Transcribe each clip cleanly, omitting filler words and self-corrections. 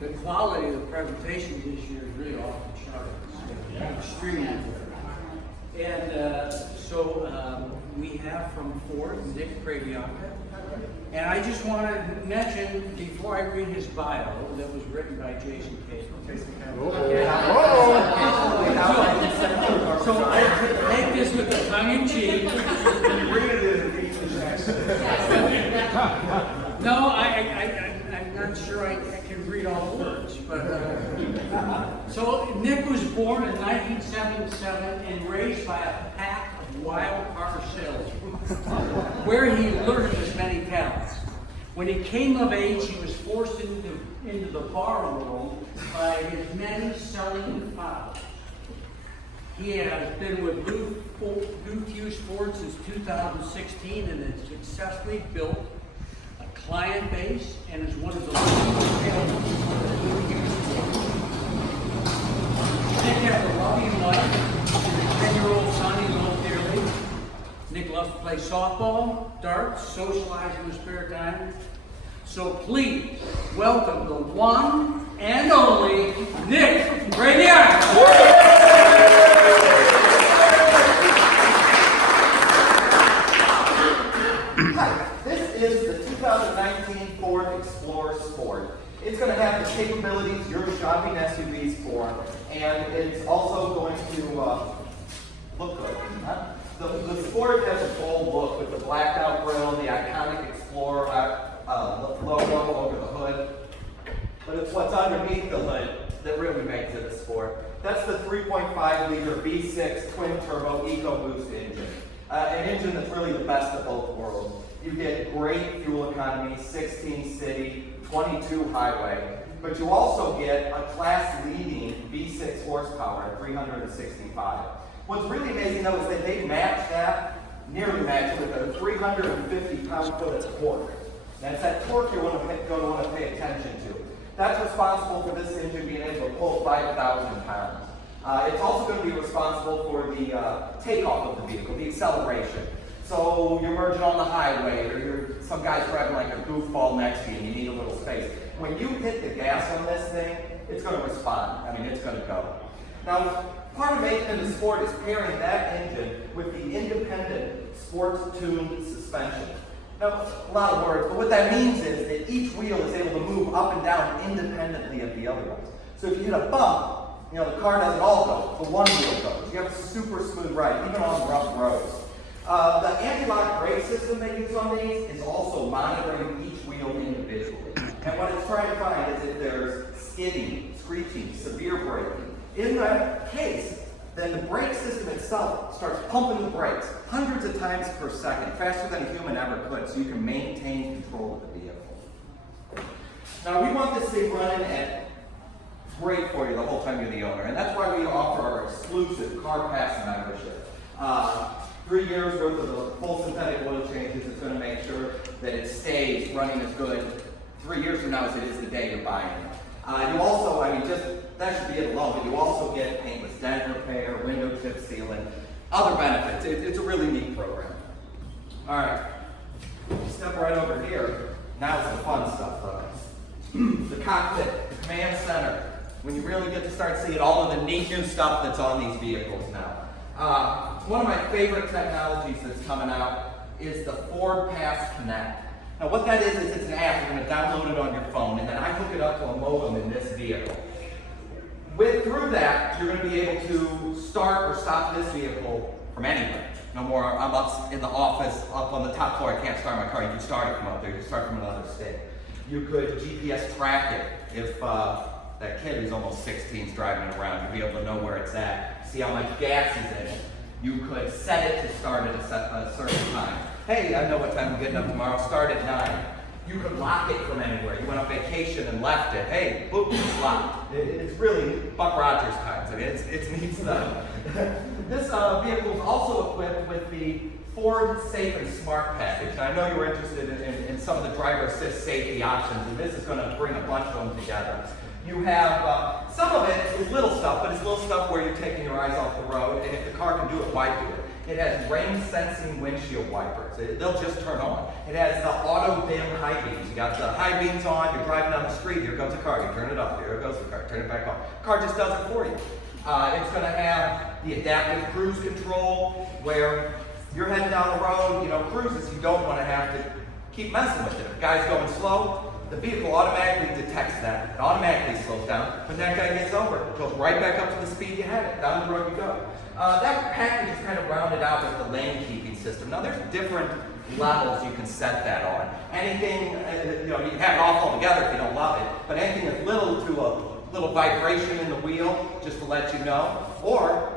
The quality of the presentation this year is really off the charts. Extremely good. And so we have from Ford, Nick Prebianca. And I just want to mention, before I read his bio, that was written by Jason Case. So I take this with a tongue in cheek. No, I'm not sure I can read all the words, but so Nick was born in 1977 and raised by a pack of wild car salesmen, where he learned his many talents. When he came of age, he was forced into the bar world by his many selling fathers. He has been with LouFuszFord since 2016 and has successfully built a client base and is one of the leading salesmen for the Nick has a loving wife, his 10-year-old son he loves dearly. Nick loves to play softball, darts, socialize in his spare time. So please welcome the one and only Nick Prebianca. Is the 2019 Ford Explorer Sport. It's going to have the capabilities your shopping SUVs for, and it's also going to look good. Huh? The Sport has a bold look with the blacked out grille, the iconic Explorer logo over the hood, but it's what's underneath the hood that really makes it a Sport. That's the 3.5 liter V6 twin turbo EcoBoost engine, an engine that's really the best of both worlds. You get great fuel economy, 16 city, 22 highway, but you also get a class-leading V6 horsepower at 365. What's really amazing though is that they match that, nearly match with a 350 pound-foot of torque. That's that torque you're going to want to pay attention to. That's responsible for this engine being able to pull 5,000 pounds. It's also going to be responsible for the takeoff of the vehicle, the acceleration. So you're merging on the highway, or some guy's driving like a goofball next to you and you need a little space. When you hit the gas on this thing, it's going to respond. I mean, it's going to go. Now, part of making it a Sport is pairing that engine with the independent sports-tuned suspension. Now, a lot of words, but what that means is that each wheel is able to move up and down independently of the other ones. So if you hit a bump, you know, the car doesn't all go, the one wheel goes. You have a super smooth ride, even on rough roads. The anti-lock brake system they use on these is also monitoring each wheel individually. And what it's trying to find is if there's skidding, screeching, severe braking. In that case, then the brake system itself starts pumping the brakes hundreds of times per second, faster than a human ever could, so you can maintain control of the vehicle. Now we want this thing running at great for you the whole time you're the owner, and that's why we offer our exclusive Car Pass membership. 3 years worth of the full synthetic oil changes. It's going to make sure that it stays running as good 3 years from now as it is the day you're buying it. You also, I mean, just that should be it alone, but you also get paintless dent repair, window chip sealing, other benefits. It's a really neat program. All right, step right over here. Now it's the fun stuff, though. The cockpit, the command center. When you really get to start seeing all of the neat new stuff that's on these vehicles now. One of my favorite technologies that's coming out is the Ford Pass Connect. Now what that is it's an app. You're going to download it on your phone, and then I hook it up to a modem in this vehicle. Through that, you're going to be able to start or stop this vehicle from anywhere. No more, I'm up in the office, up on the top floor, I can't start my car. You can start it from up there, you can start from another state. You could GPS track it if that kid who's almost 16 is driving it around. You'll be able to know where it's at, see how much gas is in it. You could set it to start at a certain time. Hey, I know what time I'm getting up tomorrow, start at 9. You could lock it from anywhere. You went on vacation and left it. Hey, boop, it's locked. It's really Buck Rogers times. I mean, it's neat stuff. This vehicle is also equipped with the Ford Safe and Smart package. And I know you were interested in some of the driver assist safety options, and this is going to bring a bunch of them together. You have, some of it is little stuff, but it's little stuff where you're taking your eyes off the road, and if the car can do it, why do it? It has rain sensing windshield wipers. They'll just turn on. It has the auto dim high beams. You got the high beams on, you're driving down the street, here comes a car, you turn it off, here goes the car, turn it back on. The car just does it for you. It's going to have the adaptive cruise control where you're heading down the road, cruises, you don't want to have to keep messing with it. If the guy's going slow, the vehicle automatically detects that. It automatically slows down. When that guy gets over, it goes right back up to the speed you had it. Down the road you go. That package is kind of rounded out with the lane keeping system. Now there's different levels you can set that on. Anything, you can have it off altogether if you don't love it, but anything that's little to a little vibration in the wheel, just to let you know, or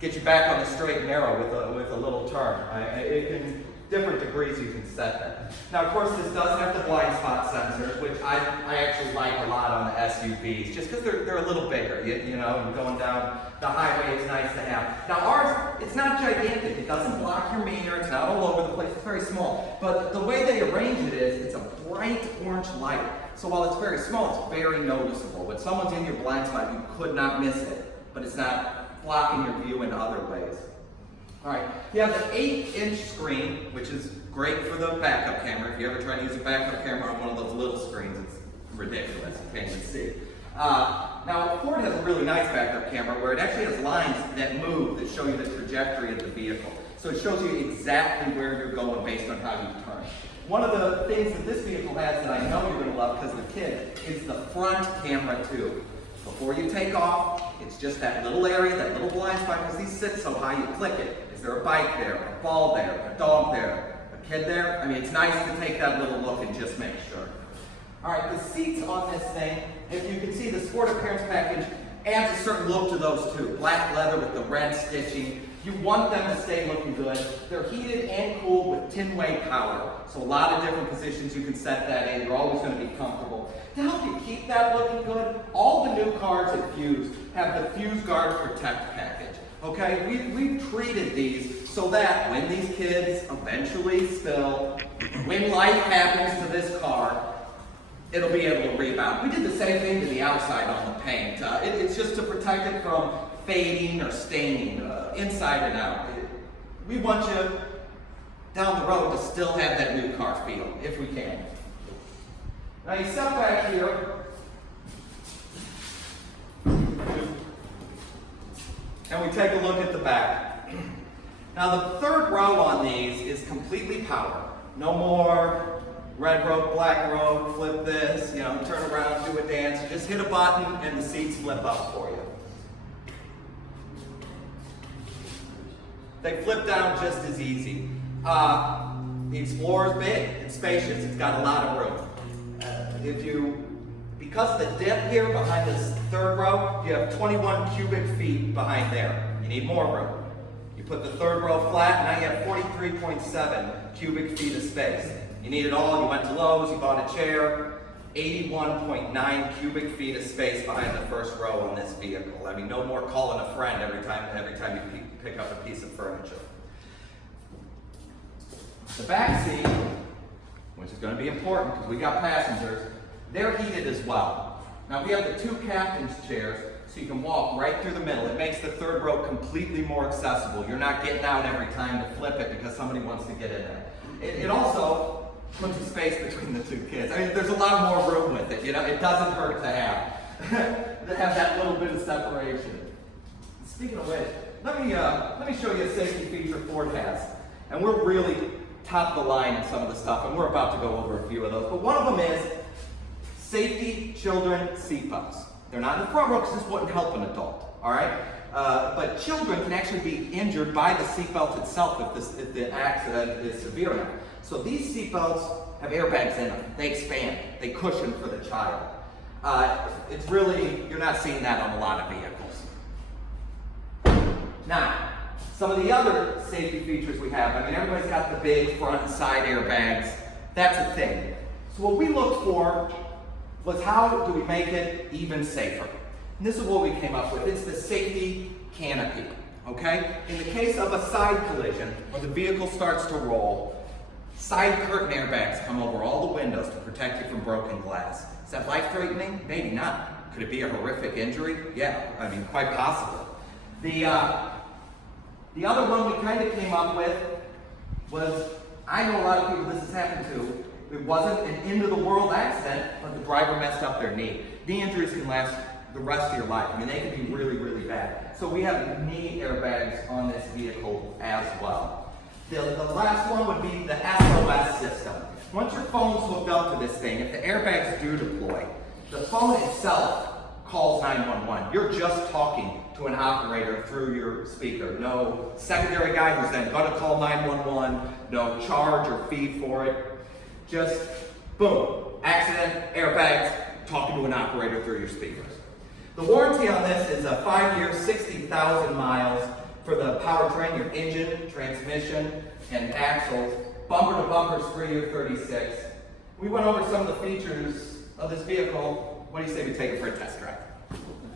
get you back on the straight and narrow with a little turn. Different degrees you can set that. Now, of course, this does have the blind spot sensors, which I actually like a lot on the SUVs, just because they're a little bigger. You're going down the highway, it's nice to have. Now, ours, it's not gigantic. It doesn't block your meter. It's not all over the place. It's very small. But the way they arrange it is, it's a bright orange light. So while it's very small, it's very noticeable. When someone's in your blind spot, you could not miss it, but it's not blocking your view in other ways. All right, you have the 8-inch screen, which is great for the backup camera. If you ever try to use a backup camera on one of those little screens, it's ridiculous. You can't even see. Now, Ford has a really nice backup camera where it actually has lines that move that show you the trajectory of the vehicle. So it shows you exactly where you're going based on how you turn. One of the things that this vehicle has that I know you're going to love because of the kid is the front camera too. Before you take off, it's just that little area, that little blind spot, because these sit so high, you click it. Is there a bike there, a ball there, a dog there, a kid there? I mean, it's nice to take that little look and just make sure. All right, the seats on this thing, if you can see, the Sport Appearance package adds a certain look to those too. Black leather with the red stitching. You want them to stay looking good. They're heated and cooled with 10-way power. So a lot of different positions you can set that in. You're always going to be comfortable. To help you keep that looking good, all the new cars at Fuse have the Fuse Guard Protect package. Okay, we've treated these so that when these kids eventually spill, when life happens to this car, it'll be able to rebound. We did the same thing to the outside on the paint. It's just to protect it from fading or staining, inside and out. We want you down the road to still have that new car feel, if we can. Now you step back here, and we take a look at the back. Now the third row on these is completely power. No more red rope, black rope, flip this, turn around, do a dance. You just hit a button and the seats flip up for you. They flip down just as easy. The Explorer is big, it's spacious, it's got a lot of room. Because of the dip here behind this third row, you have 21 cubic feet behind there. You need more room. You put the third row flat, now you have 43.7 cubic feet of space. You need it all, you went to Lowe's, you bought a chair, 81.9 cubic feet of space behind the first row on this vehicle. I mean, no more calling a friend every time you pick up a piece of furniture. The back seat, which is going to be important because we got passengers, they're heated as well. Now we have the two captain's chairs, so you can walk right through the middle. It makes the third row completely more accessible. You're not getting out every time to flip it because somebody wants to get in there. It also puts a space between the two kids. I mean, there's a lot more room with it. It doesn't hurt to have that little bit of separation. Speaking of which, let me show you a safety feature Ford has, and we're really top of the line in some of the stuff, and we're about to go over a few of those. But one of them is safety children seatbelts. They're not in the front row because this wouldn't help an adult, all right? But children can actually be injured by the seatbelt itself if the accident is severe enough. So these seatbelts have airbags in them. They expand. They cushion for the child. It's really, you're not seeing that on a lot of vehicles. Now, some of the other safety features we have, I mean, everybody's got the big front and side airbags. That's a thing. So what we looked for was how do we make it even safer? And this is what we came up with. It's the safety canopy, okay? In the case of a side collision, when the vehicle starts to roll, side curtain airbags come over all the windows to protect you from broken glass. Is that life-threatening? Maybe not. Could it be a horrific injury? Yeah, I mean, quite possible. The other one we kind of came up with was, I know a lot of people this has happened to. It wasn't an end-of-the-world accident, but the driver messed up their knee. Knee injuries can last the rest of your life. I mean, they can be really, really bad. So we have knee airbags on this vehicle as well. The last one would be the SOS system. Once your phone's hooked up to this thing, if the airbags do deploy, the phone itself calls 911. You're just talking to an operator through your speaker. No secondary guy who's then gonna call 911, no charge or fee for it. Just boom, accident, airbags, talking to an operator through your speakers. The warranty on this is a 5 year, 60,000 miles for the powertrain, your engine, transmission, and axles. Bumper to bumper is 3 year, 36. We went over some of the features of this vehicle. What do you say we take it for a test drive?